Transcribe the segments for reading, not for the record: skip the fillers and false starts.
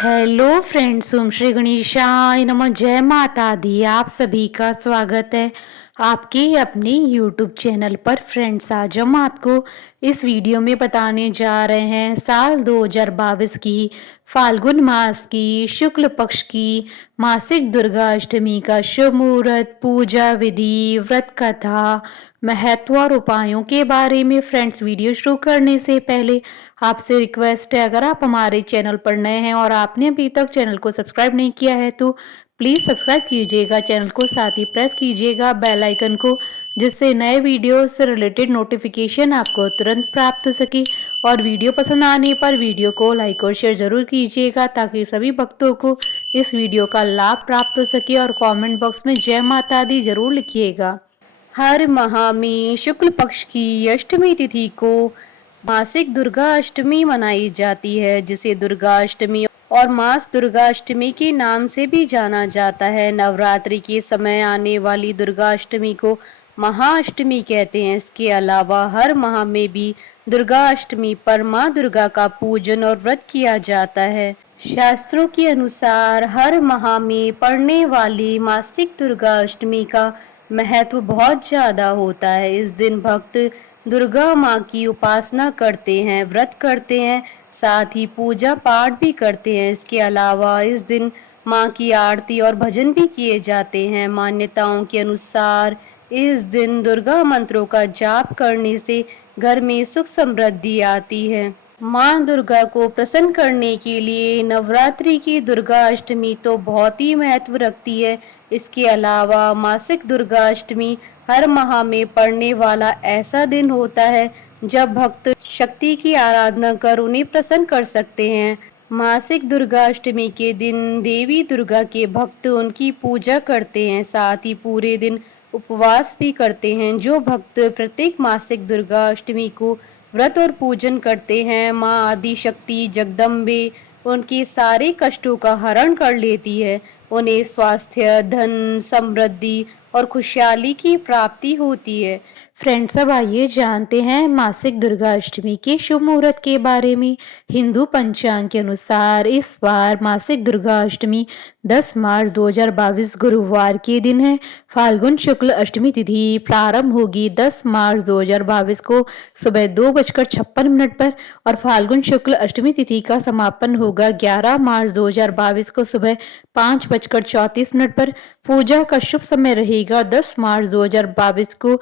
Hello friends, ओम श्री गणेशाय नमः। जय माता दी। आप सभी का स्वागत है आपके अपने यूट्यूब चैनल पर। फ्रेंड्स, आज हम आपको इस वीडियो में बताने जा रहे हैं साल 2022 की फाल्गुन मास की शुक्ल पक्ष की मासिक दुर्गा अष्टमी का शुभ मुहूर्त, पूजा विधि, व्रत कथा, महत्व और उपायों के बारे में। फ्रेंड्स, वीडियो शुरू करने से पहले आपसे रिक्वेस्ट है, अगर आप हमारे चैनल पर नए हैं और आपने अभी तक चैनल को सब्सक्राइब नहीं किया है तो प्लीज़ सब्सक्राइब कीजिएगा चैनल को, साथ ही प्रेस कीजिएगा बेल आइकन को, जिससे नए वीडियो से रिलेटेड नोटिफिकेशन आपको तुरंत प्राप्त हो सके। और वीडियो पसंद आने पर वीडियो को लाइक और शेयर ज़रूर कीजिएगा ताकि सभी भक्तों को इस वीडियो का लाभ प्राप्त हो सके। और कमेंट बॉक्स में जय माता दी ज़रूर लिखिएगा। हर माह में शुक्ल पक्ष की अष्टमी तिथि को मासिक दुर्गा अष्टमी मनाई जाती है, जिसे दुर्गा अष्टमी और मास दुर्गा अष्टमी के नाम से भी जाना जाता है। नवरात्रि के समय आने वाली दुर्गा अष्टमी को महाअष्टमी कहते हैं। इसके अलावा हर माह में भी दुर्गा अष्टमी पर माँ दुर्गा का पूजन और व्रत किया जाता है। शास्त्रों के अनुसार हर माह में पड़ने वाली मासिक दुर्गा अष्टमी का महत्व बहुत ज्यादा होता है। इस दिन भक्त दुर्गा माँ की उपासना करते हैं, व्रत करते हैं, साथ ही पूजा पाठ भी करते हैं। इसके अलावा इस दिन माँ की आरती और भजन भी किए जाते हैं। मान्यताओं के अनुसार इस दिन दुर्गा मंत्रों का जाप करने से घर में सुख समृद्धि आती है। माँ दुर्गा को प्रसन्न करने के लिए नवरात्रि की दुर्गा अष्टमी तो बहुत ही महत्व रखती है। इसके अलावा मासिक दुर्गा अष्टमी हर माह में पड़ने वाला ऐसा दिन होता है जब भक्त शक्ति की आराधना कर उन्हें प्रसन्न कर सकते हैं। मासिक दुर्गा अष्टमी के दिन देवी दुर्गा के भक्त उनकी पूजा करते हैं, साथ ही पूरे दिन उपवास भी करते हैं। जो भक्त प्रत्येक मासिक दुर्गा अष्टमी को व्रत और पूजन करते हैं, माँ आदि शक्ति जगदम्बे उनके सारे कष्टों का हरण कर लेती है। उन्हें स्वास्थ्य, धन, समृद्धि और खुशहाली की प्राप्ति होती है। फ्रेंड्स, अब आइए जानते हैं मासिक दुर्गा अष्टमी के शुभ मुहूर्त के बारे में। हिंदू पंचांग के अनुसार इस बार मासिक दुर्गा अष्टमी 10 मार्च 2022 गुरुवार के दिन है। फाल्गुन शुक्ल अष्टमी तिथि प्रारंभ होगी 10 मार्च 2022 को सुबह 2:56 पर और फाल्गुन शुक्ल अष्टमी तिथि का समापन होगा 11 मार्च 2022 को सुबह 5:34 पर। पूजा का शुभ समय रहेगा 10 मार्च 2022 को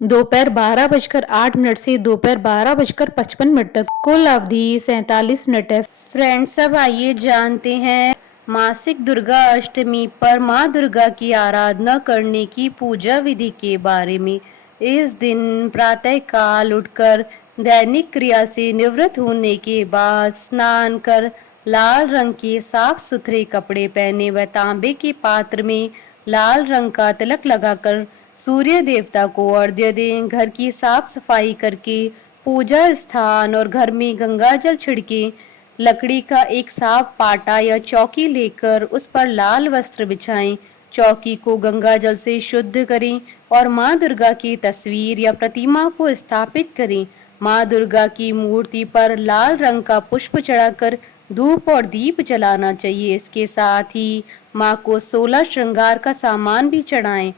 दोपहर 12:08 से दोपहर 12:55 तक। कुल अवधि 47 मिनट है। फ्रेंड्स, अब आइए जानते हैं मासिक दुर्गा अष्टमी पर माँ दुर्गा की आराधना करने की पूजा विधि के बारे में। इस दिन प्रातः काल उठकर दैनिक क्रिया से निवृत्त होने के बाद स्नान कर लाल रंग के साफ सुथरे कपड़े पहने व तांबे के पात्र में लाल रंग का तिलक लगाकर सूर्य देवता को अर्घ्य दें। घर की साफ सफाई करके पूजा स्थान और घर में गंगा जल छिड़के। लकड़ी का एक साफ पाटा या चौकी लेकर उस पर लाल वस्त्र बिछाएं। चौकी को गंगा जल से शुद्ध करें और माँ दुर्गा की तस्वीर या प्रतिमा को स्थापित करें। माँ दुर्गा की मूर्ति पर लाल रंग का पुष्प चढ़ाकर धूप और दीप जलाना चाहिए। इसके साथ ही माँ को 16 श्रृंगार का सामान भी चढ़ाएं।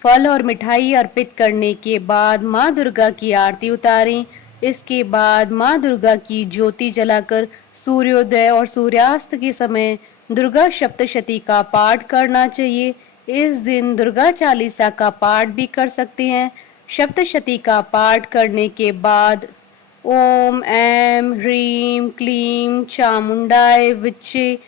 फल और मिठाई अर्पित करने के बाद माँ दुर्गा की आरती उतारें। इसके बाद माँ दुर्गा की ज्योति जलाकर सूर्योदय और सूर्यास्त के समय दुर्गा सप्तशती का पाठ करना चाहिए। इस दिन दुर्गा चालीसा का पाठ भी कर सकते हैं। सप्तशती का पाठ करने के बाद ओम ऐं ह्रीं क्लीं चामुंडाय विच्चे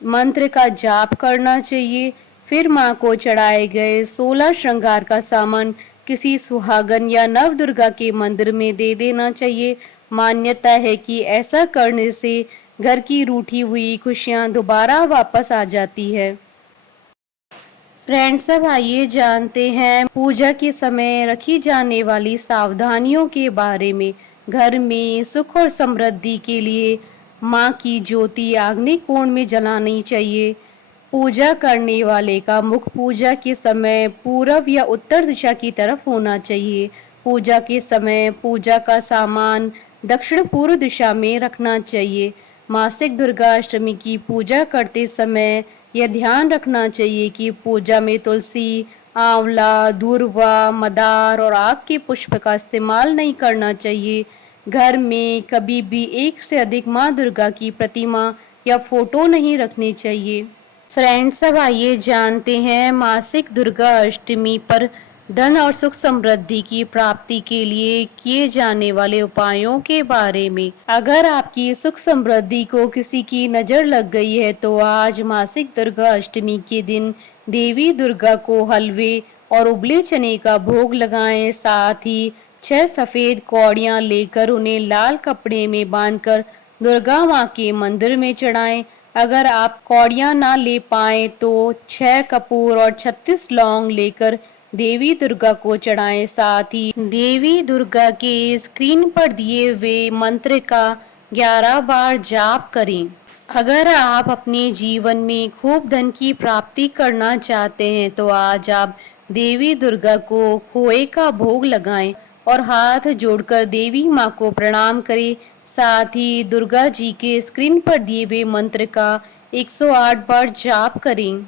मंत्र का जाप करना चाहिए। फिर माँ को चढ़ाए गए 16 श्रृंगार का सामान किसी सुहागन या नव दुर्गा के मंदिर में दे देना चाहिए। मान्यता है कि ऐसा करने से घर की रूठी हुई खुशियाँ दोबारा वापस आ जाती है। फ्रेंड्स, अब आइए जानते हैं पूजा के समय रखी जाने वाली सावधानियों के बारे में। घर में सुख और समृद्धि के लिए माँ की ज्योति आग्नेय कोण में जलानी चाहिए। पूजा करने वाले का मुख पूजा के समय पूर्व या उत्तर दिशा की तरफ होना चाहिए। पूजा के समय पूजा का सामान दक्षिण पूर्व दिशा में रखना चाहिए। मासिक दुर्गा अष्टमी की पूजा करते समय यह ध्यान रखना चाहिए कि पूजा में तुलसी, आंवला, दूर्वा, मदार और आक के पुष्प का इस्तेमाल नहीं करना चाहिए। घर में कभी भी एक से अधिक माँ दुर्गा की प्रतिमा या फोटो नहीं रखनी चाहिए। फ्रेंड्स, अब आइए जानते हैं मासिक दुर्गा अष्टमी पर धन और सुख समृद्धि की प्राप्ति के लिए किए जाने वाले उपायों के बारे में। अगर आपकी सुख समृद्धि को किसी की नजर लग गई है तो आज मासिक दुर्गा अष्टमी के दिन देवी दुर्गा को हलवे और उबले चने का भोग लगाएं। साथ ही 6 सफेद कौड़ियां लेकर उन्हें लाल कपड़े में बांधकर दुर्गा माँ के मंदिर में चढ़ाएं। अगर आप कौड़ियां ना ले पाए तो 6 कपूर और 36 लौंग लेकर देवी दुर्गा को चढ़ाएं। साथ ही देवी दुर्गा के स्क्रीन पर दिए हुए मंत्र का 11 बार जाप करें। अगर आप अपने जीवन में खूब धन की प्राप्ति करना चाहते हैं तो आज आप देवी दुर्गा को खोए का भोग लगाएं और हाथ जोड़कर देवी माँ को प्रणाम करें। साथ ही दुर्गा जी के स्क्रीन पर दिए हुए मंत्र का 108 बार जाप करें।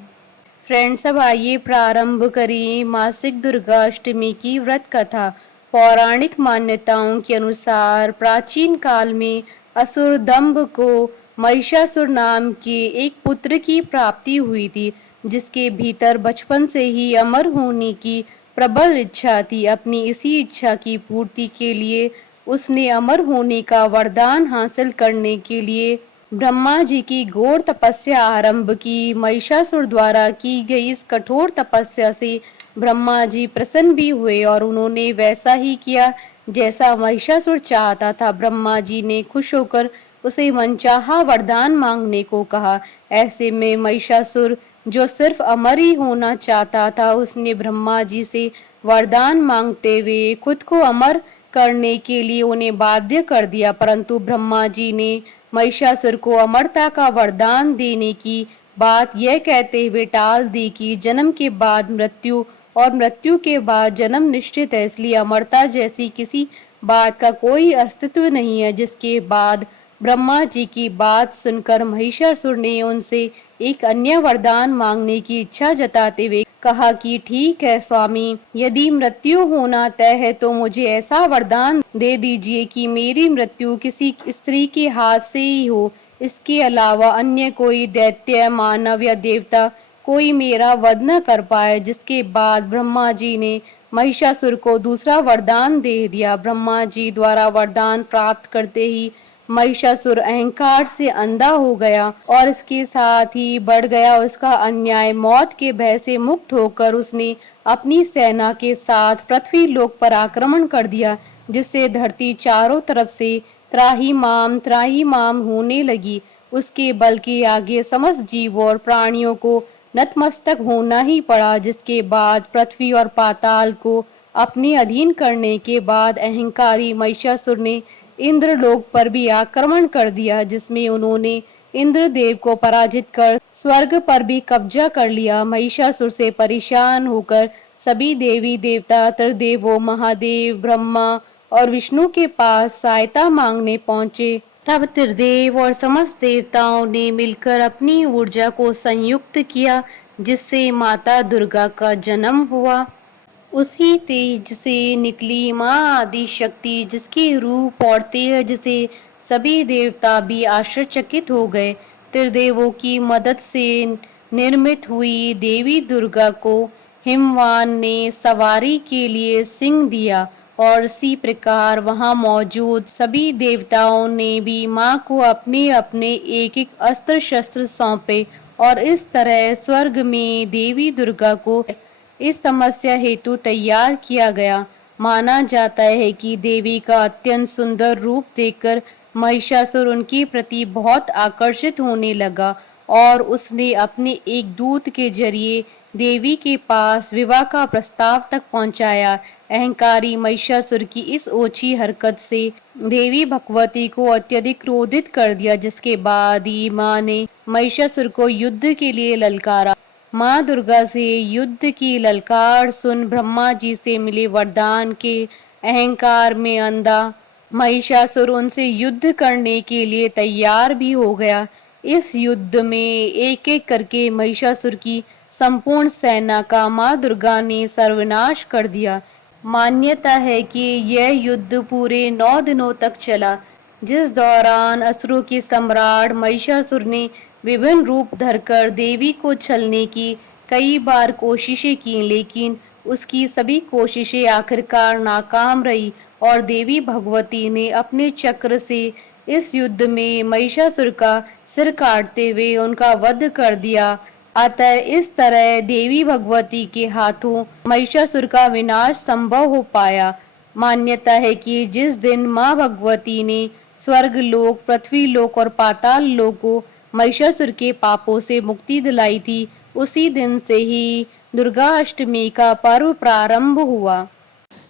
फ्रेंड्स, अब आइए प्रारंभ करें मासिक दुर्गा अष्टमी की व्रत कथा। पौराणिक मान्यताओं के अनुसार प्राचीन काल में असुर दंभ को महिषासुर नाम के एक पुत्र की प्राप्ति हुई थी, जिसके भीतर बचपन से ही अमर होने की प्रबल इच्छा थी। अपनी इसी इच्छा की पूर्ति के लिए उसने अमर होने का वरदान हासिल करने के लिए ब्रह्मा जी की घोर तपस्या आरंभ की। महिषासुर द्वारा की गई इस कठोर तपस्या से ब्रह्मा जी प्रसन्न भी हुए और उन्होंने वैसा ही किया जैसा महिषासुर चाहता था। ब्रह्मा जी ने खुश होकर उसे मनचाहा वरदान मांगने को कहा। ऐसे में महिषासुर, जो सिर्फ अमर ही होना चाहता था, उसने ब्रह्मा जी से वरदान मांगते हुए खुद को अमर करने के लिए उन्हें बाध्य कर दिया। परंतु ब्रह्मा जी ने महिषासुर को अमरता का वरदान देने की बात यह कहते हुए टाल दी कि जन्म के बाद मृत्यु और मृत्यु के बाद जन्म निश्चित है, इसलिए अमरता जैसी किसी बात का कोई अस्तित्व नहीं है। जिसके बाद ब्रह्मा जी की बात सुनकर महिषासुर ने उनसे एक अन्य वरदान मांगने की इच्छा जताते हुए कहा कि ठीक है स्वामी, यदि मृत्यु होना तय है तो मुझे ऐसा वरदान दे दीजिए कि मेरी मृत्यु किसी स्त्री के हाथ से ही हो। इसके अलावा अन्य कोई दैत्य, मानव या देवता कोई मेरा वध न कर पाए। जिसके बाद ब्रह्मा जी ने महिषासुर को दूसरा वरदान दे दिया। ब्रह्मा जी द्वारा वरदान प्राप्त करते ही महिषासुर अहंकार से अंधा हो गया और इसके साथ ही बढ़ गया उसका अन्याय। मौत के भय से मुक्त होकर उसने अपनी सेना के साथ पृथ्वी लोक पर आक्रमण कर दिया, जिससे धरती चारों तरफ से त्राहिमाम होने लगी। उसके बल के आगे समस्त जीवों और प्राणियों को नतमस्तक होना ही पड़ा। जिसके बाद पृथ्वी और पाताल को अपने अधीन करने के बाद अहंकारी महिषासुर ने इंद्रलोक पर भी आक्रमण कर दिया, जिसमें उन्होंने इंद्रदेव को पराजित कर स्वर्ग पर भी कब्जा कर लिया। महिषासुर से परेशान होकर सभी देवी देवता त्रिदेवों महादेव, ब्रह्मा और विष्णु के पास सहायता मांगने पहुंचे। तब त्रिदेव और समस्त देवताओं ने मिलकर अपनी ऊर्जा को संयुक्त किया, जिससे माता दुर्गा का जन्म हुआ। उसी तेज से निकली माँ आदि शक्ति, जिसके रूप और तेज से सभी देवता भी आश्चर्यचकित हो गए। त्रिदेवों की मदद से निर्मित हुई देवी दुर्गा को हिमवान ने सवारी के लिए सिंह दिया और इसी प्रकार वहां मौजूद सभी देवताओं ने भी माँ को अपने अपने एक एक अस्त्र शस्त्र सौंपे और इस तरह स्वर्ग में देवी दुर्गा को इस समस्या हेतु तैयार किया गया। माना जाता है कि देवी का अत्यंत सुंदर रूप देखकर महिषासुर उनके प्रति बहुत आकर्षित होने लगा और उसने अपने एक दूत के जरिए देवी के पास विवाह का प्रस्ताव तक पहुंचाया। अहंकारी महिषासुर की इस ओछी हरकत से देवी भगवती को अत्यधिक क्रोधित कर दिया, जिसके बाद ही माँ ने महिषासुर को युद्ध के लिए ललकारा। माँ दुर्गा से युद्ध की ललकार सुन ब्रह्मा जी से मिले वरदान के अहंकार में अंधा महिषासुर उनसे युद्ध करने के लिए तैयार भी हो गया। इस युद्ध में एक एक करके महिषासुर की संपूर्ण सेना का माँ दुर्गा ने सर्वनाश कर दिया। मान्यता है कि यह युद्ध पूरे 9 दिनों तक चला, जिस दौरान असुरों के सम्राट महिषासुर ने विभिन्न रूप धरकर देवी को छलने की कई बार कोशिशें की, लेकिन उसकी सभी कोशिशें आखिरकार नाकाम रही और देवी भगवती ने अपने चक्र से इस युद्ध में महिषासुर का सिर काटते हुए उनका वध कर दिया। अतः इस तरह देवी भगवती के हाथों महिषासुर का विनाश संभव हो पाया। मान्यता है कि जिस दिन माँ भगवती ने स्वर्ग लोक, पृथ्वी लोक और पाताल लोक को महिषासुर के पापों से मुक्ति दिलाई थी, उसी दिन से ही दुर्गा अष्टमी का पर्व प्रारंभ हुआ।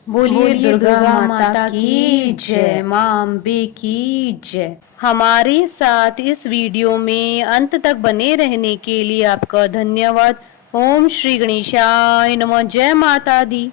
बोलिए दुर्गा माता की जय, माँ अम्बे की जय। हमारे साथ इस वीडियो में अंत तक बने रहने के लिए आपका धन्यवाद। ओम श्री गणेशाय नमः। जय माता दी।